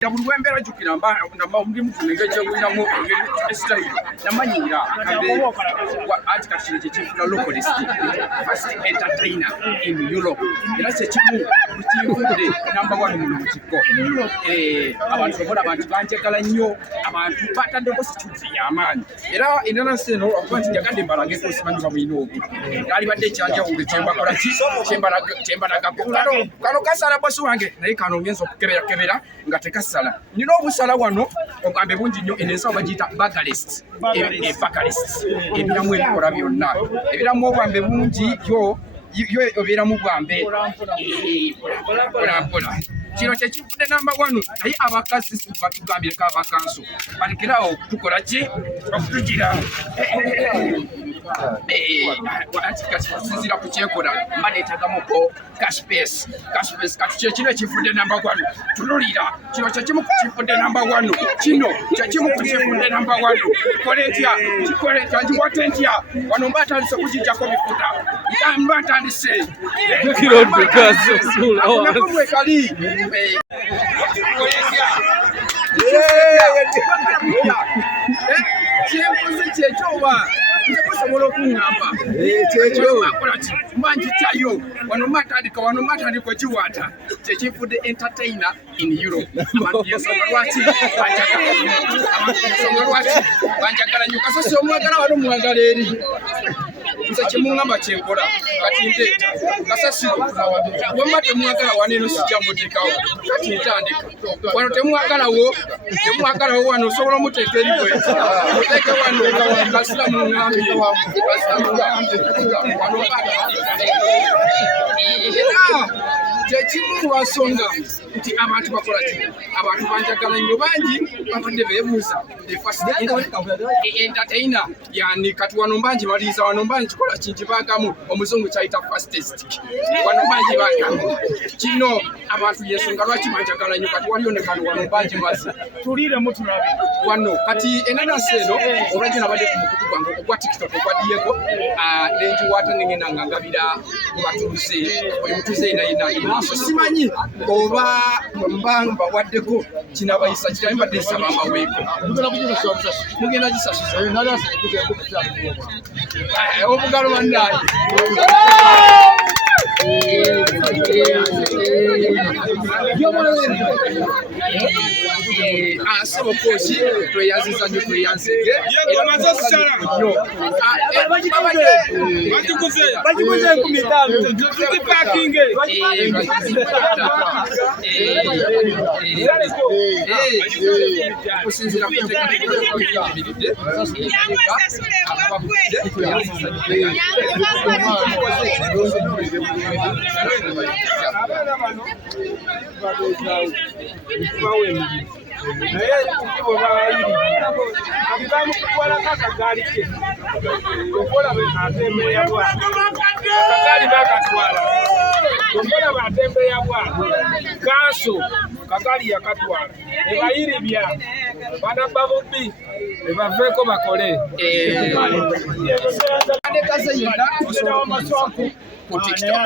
Buli wembeera jjukira namba omulimu guno engeri gyewuliramu engeri esitayiro namanyira anti kati kino kyekifuula localist first entertainer in Europe era kyekimu kinvudde namba 1 muno mu kigo. Abantu obola abantu banjagala nnyo, abantu bataddeko security y'amaanyi era ennanaasi eno okuba nti njagadde mbalageko simanyi bamuyina obu laalibadde ekyanjawulo kyembakola ki kyembalagako kano kasala bosi wange naye kano ngenza okukeberakebera nga tekasala. Nina obusala wano ogambe bungi nnyo ensawo bagiyita bagalist ebiramu ebikola byonna ebiramu obwambe bungi yo obeeramu bwambe mpolampola kino kyekivudde namba 1 naye abakazi batugambireko abakanso balekerawo okutukola ki okutugira sinzira ku kyekola mba neetagamuko cash kati kyekino ekivudde namba 1 tunulira kino kyekimu kukivudde namba 1 kino kyekimu kukivudde namba 1 kole ntya kikole ntya njiwate ntya wano mba atandise kugijjako bifuta mba ntandise nakomwekali kyenkoze kyekyoba kusobola okuŋŋamba ekyokolaki mba nkityayo wano matandika kiwaata kyekivudde entertainer in Europe. Abantu yensonga lwaki banjagala nnyo kasasi omwagala wano omwagala eri nze kyemuŋŋamba kyenkola kati nteeta kasasiro wemba temwagala wano eno sijja muteekawo kati ntandika wano temwagalawo wano osobola omuteeka eri bweti muteeke wano kasira muŋŋambye kyekimu lwansonga nti abantu bakola ki abantu banjagala nnyo bangi babadde beebuuza entertainer yani kati wano mbangi maliriza wano mbangi kikola kingi baagamu omuzungu kyayita fastest wano mbangi baagamu kino abantu yensonga lwaki banjagala nnyo kati waliyo ne kano wano mbangi mazi tuliremu tulabe wano kati ennanaasi eno olwajjo nabadde ku mukutu gwange ogwa tiktok ogwaddiyeko nenjiwaata nengenda nga ngabira ku batuuze buli mutuuze yenayina simanyi oba mbanga bawaddeko kinabayisa kirabe mbadde nsaba amaweeko mugenda gisasuza obugalo bannaye asaba okoki tweyanziza nnyo tweyanzige bagiguze 15 okusinziira ku nteekateeka naye kukibo babayirira abamukutwala kakagali ke okola atembeeya bwana kagali bakatwala okola batembeeya bwana kanso kagali yakatwala ebayiribya bana babubi ebaveko bakole ku TikTok.